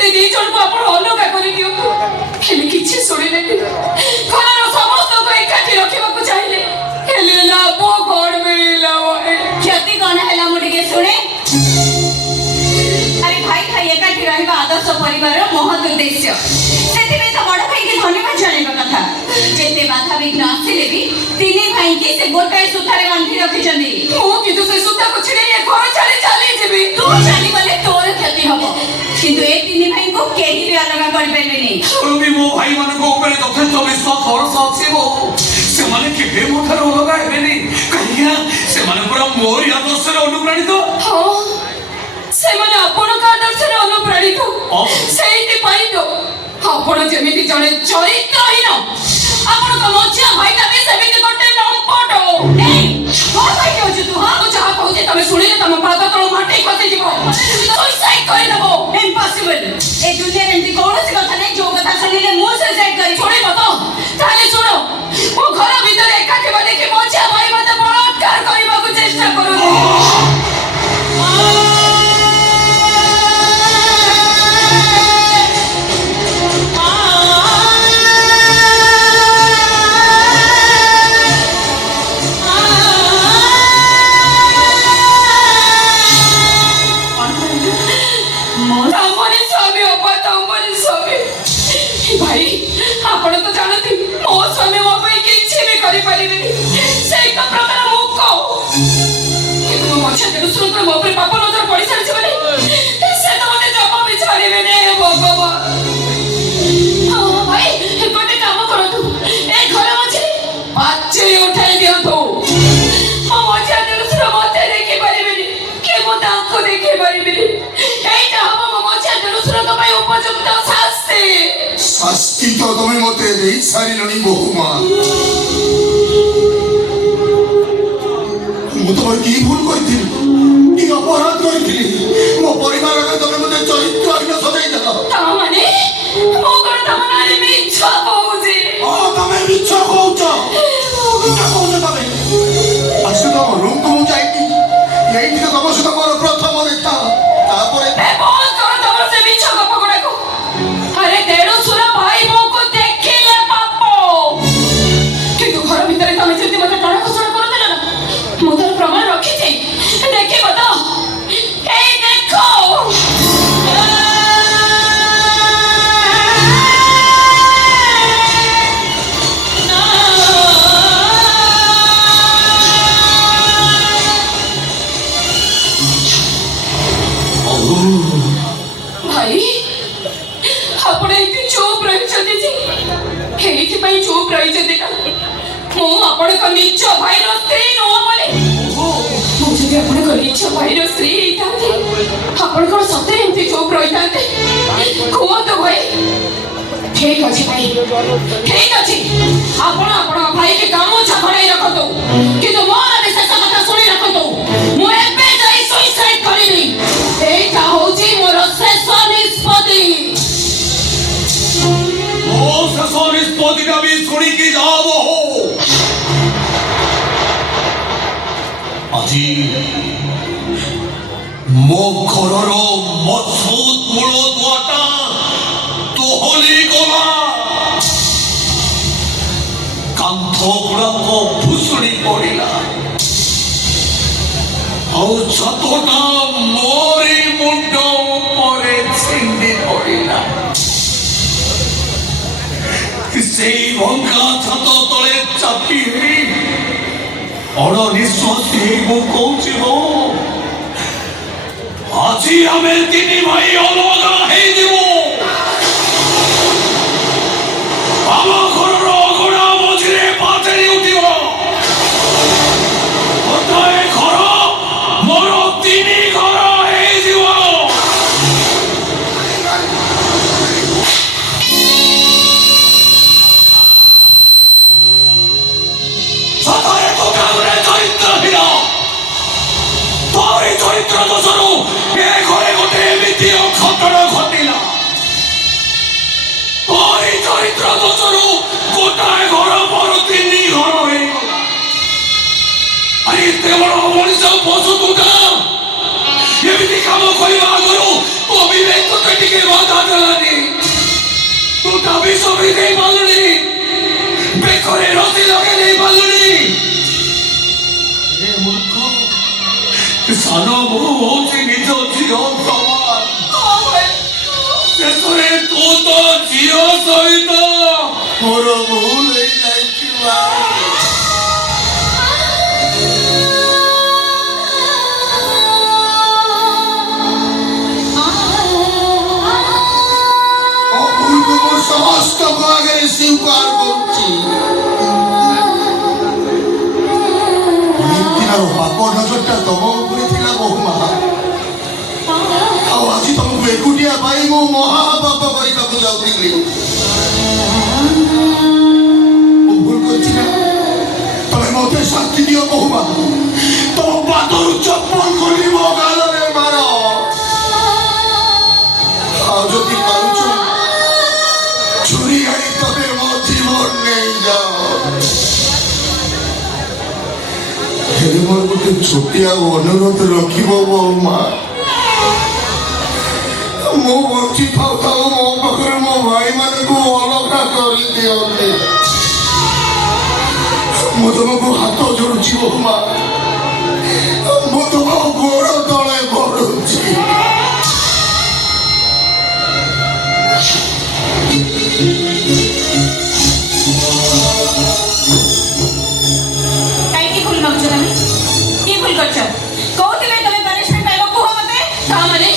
ସ୍ତ୍ରୀ ଦି ଜଣକୁ ଆପଣ ଅଲଗା କରିଦିଅନ୍ତୁ। ହେଲେ କିଛି ଶୁଣିଲେନି। ଘରର ସମସ୍ତଙ୍କୁ ଏକାଠି ରଖିବାକୁ ଚାହିଁଲେ, ହେଲେ ଲାଭ କଣ ମିଳିଲା? କ୍ଷତି କଣ ହେଲା ମୁଁ ଟିକେ ଶୁଣେ। ଆରେ ଭାଇ ଭାଇ ଏକାଠି ରହିବା ଆଦର୍ଶ ପରିବାରର ମହତ୍ ଉଦ୍ଦେଶ୍ୟ। ସେଥିପାଇଁ ତ ବଡ଼ ଭାଇକି ଧନ୍ୟବାଦ ଜଣାଇବା କଥା। ଯେତେ ବାଧାବିଘ୍ନ ଆସିଲେ ବି ତିନି ଭାଇକି ସେ ଗୋଟାଏ ସୂତାରେ ବାନ୍ଧି ରଖିଛନ୍ତି। ମୁଁ କିନ୍ତୁ ସେ ସୂତାକୁ ଛିଡ଼େଇ ଏ ଘର ଛାଡ଼ି ଚାଲିଯିବି। ତୁ ଚାଲିଗଲେ ତୋର କ୍ଷତି ହବ, କିନ୍ତୁ ଏ ତିନି ଭାଇଙ୍କୁ କେହି ବି ଅଲଗା କରିପାରିବେନି। ମୋ ଭାଇ ମାନଙ୍କ ଉପରେ ଯଥେଷ୍ଟ ବିଶ୍ୱାସ ଭରସା ଅଛି। ସେମାନେ କେବେ ମୋ ଠାରୁ ଅଲଗା ହେବେନି, କାହିଁକି ନା ସେମାନେ ପୁରା ମୋରି ଆଦର୍ଶରେ ଅନୁପ୍ରାଣିତ। ହଁ, ସେମାନେ ଆପଣଙ୍କ ଆଦର୍ଶରେ ଅନୁପ୍ରାଣିତ। ସେଇଥିପାଇଁ ତ ଆପଣ ଯେମିତି ଜଣେ ଚରିତ୍ରହୀନ, ଆପଣଙ୍କ ମଝିଆ ଭାଇଟା ବି ସେମିତି ଗୋଟେ ଲମ୍ପଟ। କଣ ଭାଇ କହୁଛୁ ତୁ? ମୁଁ ଯାହା କହୁଛି ତମେ ଶୁଣିଲେ ତମ ପାଦ ତଳ ମାଟି ଖସିଯିବ, ସୁଇସାଇଡ୍ କରିଦେବ। ଇମ୍ପସିବଲ। ଏ ଦୁନିଆରେ ଏମିତି କୌଣସି କଥା ନାହିଁ ଯୋଉ କଥା ଶୁଣିଲେ ମୁଁ ସୁଇସାଇଡ୍ କରିବି। ଶୁଣିବ ତ? ତାହେଲେ ଶୁଣ, ମୁଁ ଘର ଭିତରେ ଏକାଠି ବନେଇକି ମଝିଆ ଭାଇ ମତେ ବଳାତ୍କାର କରିବାକୁ ଚେଷ୍ଟା କରୁଛି। ଭାଇ, ଆପଣ ତ ଜାଣନ୍ତି ମୋ ସ୍ୱାମୀ ମୋ ପାଇଁ କିଛି ବି କରିପାରିବେନି। ସେ ଏକ ପ୍ରକାର ମୂକ। କିନ୍ତୁ ମୋ ମଝିଆ ଦେଢ଼ଶୁରଙ୍କର ମୋ ଉପରେ ପାପ ନଜର ପଡ଼ିସାରିଛି ବୋଲି ସେ ତ ମତେ ଜମା ବି ଛାଡ଼ିବେନି। ଭଗବାନ। ଭାଇ, ଗୋଟେ କାମ କରନ୍ତୁ, ଏ ଘର ମଝିରେ ପାଚେରୀ ଉଠାଇ ଦିଅନ୍ତୁ। ମୋ ମଝିଆ ଦେଢ଼ଶୁର ମତେ ଦେଖିପାରିବେନି କି ମୁଁ ତାଙ୍କୁ ଦେଖିପାରିବିନି। এইটা হবো ମୋ ମଝିଆ ଦେଢ଼ଶୁରଙ୍କ ପାଇଁ ଉପଯୁକ୍ତ ଶାସ୍ତି। শাস্তি তো তুমি মতে দেই সারিলনি বহুমা। ମୁଁ ତମର କି ଭୁଲ କରିଥିଲି, କି ଅପରାଧ କରିଥିଲି? ମୋ ପରିବାରରେ ତମେ ମତେ ଚରିତ୍ରହୀନ ସଜାଇ ଦେଲ। ତାମାନେ ମୁଁ କଣ ତମ ନାଁରେ ମିଛ କହୁଛି? ତମେ ମିଛ କହୁଛ। ମିଛ କହୁଛ ତମେ। ଆଜି ତମ ରୁମକୁ ମୁଁ ଯାଇକି ଏଇଠି ତମ ସହିତ ମୋର ପ୍ରଥମ ଦେଖା। ତାପରେ ବନ୍ଦ କର ତମର ସେ ମିଛ ଗପ ଗୁଡାକୁ। ଆରେ ଦେଢ଼ଶୁର ଭାଇ ବୋଉକୁ ଦେଖିଲେ ପାପ, କିନ୍ତୁ ଘର ଭିତରେ ତମେ ଯଦି ମତେ ଟଣା ଖସଣା କରୁଥିଲ ନା, ମୁଁ ତାର ପ୍ରମାଣ ରଖିଛି। ଦେଖିବ ତ? ଏଇ ଦେଖ। ଭାଇ, ଆପଣ ଏଠି ଚୁପ୍ ରହିଛନ୍ତି ଯେ ଏଇଥିପାଇଁ ଚୁପ୍ ରହିଛନ୍ତି ନା ମୁଁ ଆପଣଙ୍କ ନିଜ ଭାଇର ସ୍ତ୍ରୀ ନୁହଁ ବୋଲି? ମୁଁ ଯଦି ଆପଣଙ୍କ ନିଜ ଭାଇର ସ୍ତ୍ରୀ ହେଇଥାନ୍ତି, ଆପଣ କଣ ସତରେ ଏମିତି ଚୁପ୍ ରହିଥାନ୍ତେ? କୁହନ୍ତୁ ଭାଇ। ଠିକ୍ ଅଛି ଭାଇ, ଠିକ୍ ଅଛି। ଆପଣ ଆପଣଙ୍କ ଭାଇକି ଗାମୁଛା ଘୋଡ଼େଇ ରଖନ୍ତୁ, କିନ୍ତୁ ମୋର ବିଶେଷ କଥା ଶୁଣି ରଖନ୍ତୁ। ମୁଁ ଏବେ ଯାଇ ସୁଇସାଇଡ୍ କରିବି। এইটা হচ্ছে মোর শেষ নিষ্পত্তি। ମୋ ଶେଷ ନିଷ୍ପତ୍ତିଟା ବି ଶୁଣିକି ଯାଅ। ଆଜି ମୋ ଘରର ମଜବୁତ ମୂଳ ଦୁଆଟା ଦୋହଲି ଗଲା। କାନ୍ଥ ଗୁଡାକ ଭୁଷୁଡ଼ି ପଡ଼ିଲା, ଆଉ ଛାତଟା ମୋରି ମୁଣ୍ଡ ଉପରେ ଛିଣ୍ଡି ପଡ଼ିଲା। ସେଇ ଭଙ୍ଗା ଛାତ ତଳେ ଚାପି ହେଇ ଅଣନିଶ୍ୱାସୀ ହେଇ ମୁଁ କହୁଛି, ଆଜି ଆମେ ତିନି ଭାଇ ଅଲଗା ହେଇଯିବୁ। ଆମ ଘରର ଅଗଣା ମଝିରେ ପାଚେରୀ ଉଠିବ। ଗୋଟାଏ ଘର ମୋର ତିନି ଘର ହେଇଯିବ। ସତରେ ତୁ କାମରେ ଚରିତ୍ରହୀନ। ତୋରି ଚରିତ୍ର ଦୋଷରୁ ଏ ଘରେ ଗୋଟେ ଏମିତି ଅଘଟଣ ଘଟିଲା। ତୋରି ଚରିତ୍ର ଦୋଷରୁ ଗୋଟାଏ ଘର ମୋର ତିନି ଘର ହେଇଗଲା। ଆରେ ଏତେ ବଡ଼ ମଣିଷ ପଶୁ ତୁ ଏମିତି କାମ କରିବା ଆଗରୁ ତୋ ବିବେକ ତୋତେ ଟିକେ ବାଧା ଦେଲାନି ତୁ ଦାବି ସବି ଦେଇ ପାରିଲୁନି ବେକରେ ରସି ଲଗେଇ ଦେଇ ପାରିଲୁନି ସାନ ବୋହୂ ହଉଛି ନିଜ ଝିଅ ସମାନ ଶେଷରେ ତୁ ତ ଝିଅ ସହିତ ମୋର ଭୁଲ ହେଇଯାଇଛି ଭାଇ। ମୋ ଭୁଲକୁ ମୁଁ ସମସ୍ତଙ୍କ ଆଗରେ ସ୍ୱୀକାର କରୁଛି। ନିତିନାର ପାପ ନଜରଟା ତମ ଉପରେ ଥିଲା ବୋହୁମା। ଆଉ ଆଜି ତମକୁ ଏକୁଟିଆ ପାଇ ମୁଁ ମହାପାପ କରିବାକୁ ଯାଉଥିଲି। ମୁଁ ଭୁଲ କରିଛି ନା? ତମେ ମତେ ଶାସ୍ତି ଦିଅ ବୋହୁମା। ତମ ପାଦରୁ ଚପଲ ଖୋଲି ମୋ ଗାଲରେ ମାର। ଆଉ ଯଦି ପାରୁଛ ଛୁରୀ ଆଣି ତମେ ମୋ ଜୀବନ ନେଇଯାଅ। ହେଲେ ମୋର ଗୋଟେ ଛୋଟିଆ ଅନୁରୋଧ ରଖିବ ବୋହୁମା। ମୁଁ ବଞ୍ଚି ଥାଉ ଥାଉ ମୋ ପାଖରେ ମୋ ଭାଇମାନଙ୍କୁ ଅଲଗା କରିଦିଅନ୍ତି। ମୁଁ ତମକୁ ହାତ ଯୋଡୁଛି ବୋହୁମା। ମୁଁ ତମ ଗୋଡ ତଳେ ପଡୁଛି। କାହିଁକି ଭୁଲ ମାଗୁଛ ତମେ? କି ଭୁଲ କରିଛ? କହୁଥିଲେ ତମେ punishment ପାଇବ, କୁହ ମତେ। ତାମାନେ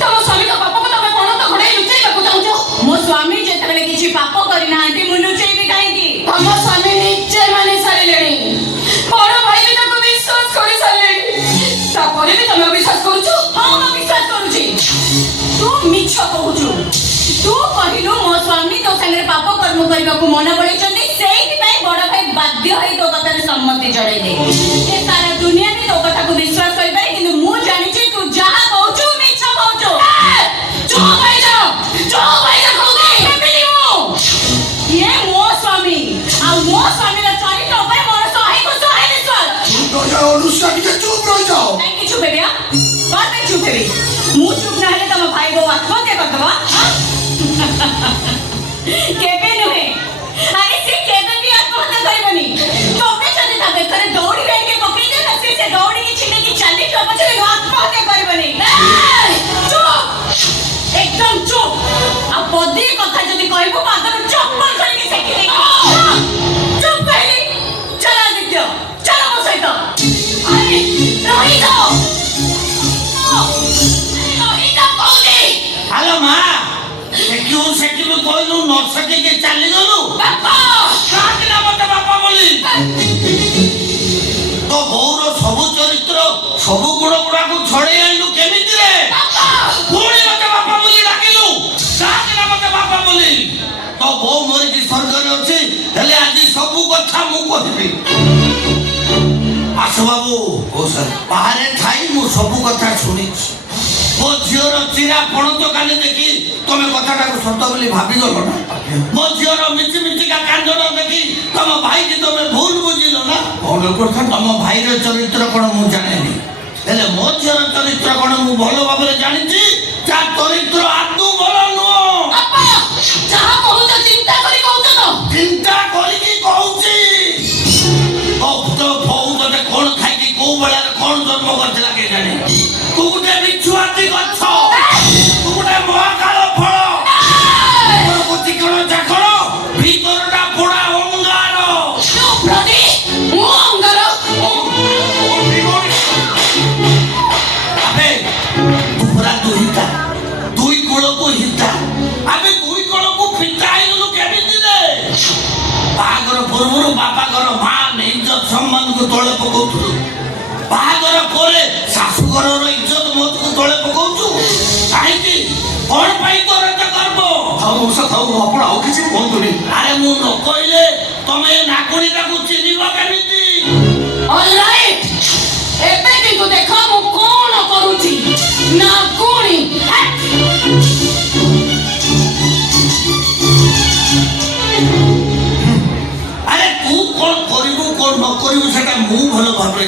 ତମ ସ୍ୱାମୀଙ୍କ ପାପକୁ ତମେ ପଣତ ଘୋଡ଼େଇ ଲୁଚେଇବାକୁ ଚାହୁଁଛ? ମୋ ସ୍ୱାମୀ ଯେତେବେଳେ କିଛି ପାପ କରିନାହାନ୍ତି ମୁଁ ଲୁଚେଇବି କାହିଁକି? ତମ ସ୍ୱାମୀ ନିଜେ ମାନି ସାରିଲେଣି ବଡ ଭାଇ ବି ତାକୁ ବିଶ୍ୱାସ କରି ସାରିଲେଣି ତାପରେ ବି ତମେ ଅବିଶ୍ୱାସ କରୁଛ? ହଁ ମୁଁ ବିଶ୍ୱାସ କରୁଛି। ତୁ ମିଛ କହୁଛୁ। ତୁ କହିଲୁ ମୋ ସ୍ୱାମୀ ତୋ ସାଙ୍ଗରେ ପାପ କର୍ମ କରିବାକୁ ମନ ବଳେଇଛନ୍ତି, ସେଇଥିପାଇଁ ବଡ ଭାଇ ବାଧ୍ୟ ହେଇ ତୋ କଥାରେ ସମ୍ମତି ଜଣେଇଲେ। ଏ ସାରା ଦୁନିଆ ବି ତୋ କଥାକୁ ବିଶ୍ୱାସ କରିପାରେ, କିନ୍ତୁ ମୁଁ ଜାଣିଛି ତୁ ଯାହା କହୁଛୁ ମିଛ କହୁଛୁ। ଚୁପ୍ ହେଇଯାଅ କହୁଛି। ହେବିନି ମୁଁ। ଇଏ ମୋ ସ୍ୱାମୀ, ଆଉ ମୋ ସ୍ୱାମୀର ଚରିତ୍ର ଉପରେ ମୋର 100କୁ 100 ବିଶ୍ୱାସ। ଅନୁଷ୍ଠା ଟିକେ ଚୁପ୍ ରହିଯାଅ। କାହିଁକି ଚୁପ୍ ହେବି? କଣ ପାଇଁ ଚୁପ୍ ହେବି? ମୁଁ ଚୁପ୍ ନହେଲେ ତମ ଭାଇ ବୋଉ ଆତ୍ମହତ୍ୟା କରିଦବ? କେବେ ନୁହେଁ। ଆରେ ସେ କେବେ ବି ଆତ୍ମହତ୍ୟା କରିବନି। ତମେ ଯଦି ତା ବେକରେ ଦୌଡ଼ି ବେଲ୍ଟ ପକେଇ ଦେଲ, ସେ ଦୌଡ଼ିକି ଛିଣ୍ଡିକି ଚାଲିଯିବ ପଛରେ ଆତ୍ମହତ୍ୟା କରିବନି। ଚୁପ୍, ଏକଦମ ଚୁପ୍। ଆଉ ପଦିଏ କଥା ଯଦି କହିବୁ ପାଦରୁ ଚପଲ କରିକି ସେକି ଦେବି। ଚୁପ୍ କହିଲି। ଚାଲ ଆଦିତ୍ୟ, ଚାଲ ମୋ ସହିତ। ଆରେ ରହିଯାଅ କହୁଛି। ଆଲୋ ମା ସେଠି ବି କହିଲୁ ନ ସେଠିକି ଚାଲିଗଲୁ ବାପା କାହିଁକି ନା ମତେ ବାପା ବୋଲି ତୋ ବୋଉର ସବୁ ଚରିତ୍ର ସବୁ ଗୁଣ ଗୁଡାକୁ ଛଡେଇ ଆଣିଲୁ କେମିତିରେ? ପୁଣି ମତେ ବାପା ବୋଲି ଡାକିଲୁ କାହିଁକି ନା ମତେ ବାପା ବୋଲି? ତୋ ବୋଉ ମରିକି ସ୍ୱର୍ଗରେ ଅଛି, ହେଲେ ଆଜି ସବୁ କଥା ମୁଁ କହିବି। ଆସ ବାବୁ ବାହାରେ ଥାଇ ମୁଁ ସବୁ କଥା ଶୁଣିଛି। ମୋ ଝିଅର ଚିରା ପଣତ କାନି ଦେଖି ତମେ କଥାଟାକୁ ସତ ବୋଲି ଭାବିଗଲ ନା? ମୋ ଝିଅର ମିଚି ମିଚିକା କାନ୍ଦଣ ଦେଖି ତମ ଭାଇକି ତମେ ଭୁଲ ବୁଝିଲ ନା? ତମ ଭାଇର ଚରିତ୍ର କଣ ମୁଁ ଜାଣିନି, ହେଲେ ମୋ ଝିଅର ଚରିତ୍ର କଣ ମୁଁ ଭଲ ଭାବରେ ଜାଣିଛି। ତା ଚରିତ୍ର ଆଦୌ ଭଲ ନୁହଁ। ଯାହା କହୁଛ ଚିନ୍ତା କରି କହୁଛ ତ? ଚିନ୍ତା କରିକି କହୁଛି। ତୋତେ କଣ ଖାଇକି କୋଉ ବେଳାରେ କଣ ଜନ୍ମ କରିଥିଲା କେଜାଣି? ତୁ ଗୋଟେ ବିଛୁଆତି ଗଛ, ତୁ ଗୋଟେ ମହାକାଳ ଫଳ, ଚିକଣ ଚାକଣ, ଭିତରଟା ପୋଡା ଅଙ୍ଗାର। ମୁଁ ଅଙ୍ଗାର? ଆବେ ତୁ ପୁରା ଦୁହିତା, ଦୁଇ କୂଳକୁ ହିତା। ଆବେ ଦୁଇ କୂଳକୁ ଫିତା ହେଇଗଲୁ କେମିତିରେ? ବାହାଘର ପୂର୍ବରୁ ବାପା ଘର ମାନ ଇଜ୍ଜତ ସମ୍ମାନକୁ ତଳେ ପକଉଥିଲୁ, ବାହାଘର ପରେ ଶାଶୁଘରର ଇଜ୍ଜତ ମତକୁ ତଳେ ପକଉଛୁ। କାହିଁକି? କଣ ପାଇଁ ତୋର ଏତେ ଗର୍ବ? ଆପଣ ଆଉ କିଛି କୁହନ୍ତୁନି। ଆରେ ମୁଁ ନ କହିଲେ ତମେ ନାକୁଣିଟାକୁ ଚିହ୍ନିବ କେମିତି? ଅଲରାଇଟ୍, ଏବେ କିନ୍ତୁ ଦେଖ ମୁଁ କଣ କରୁଛି। ନାକୁଣି ଆରେ ତୁ କଣ କରିବୁ କଣ ନ କରିବୁ ସେଟା ମୁଁ ଭଲ ଭାବରେ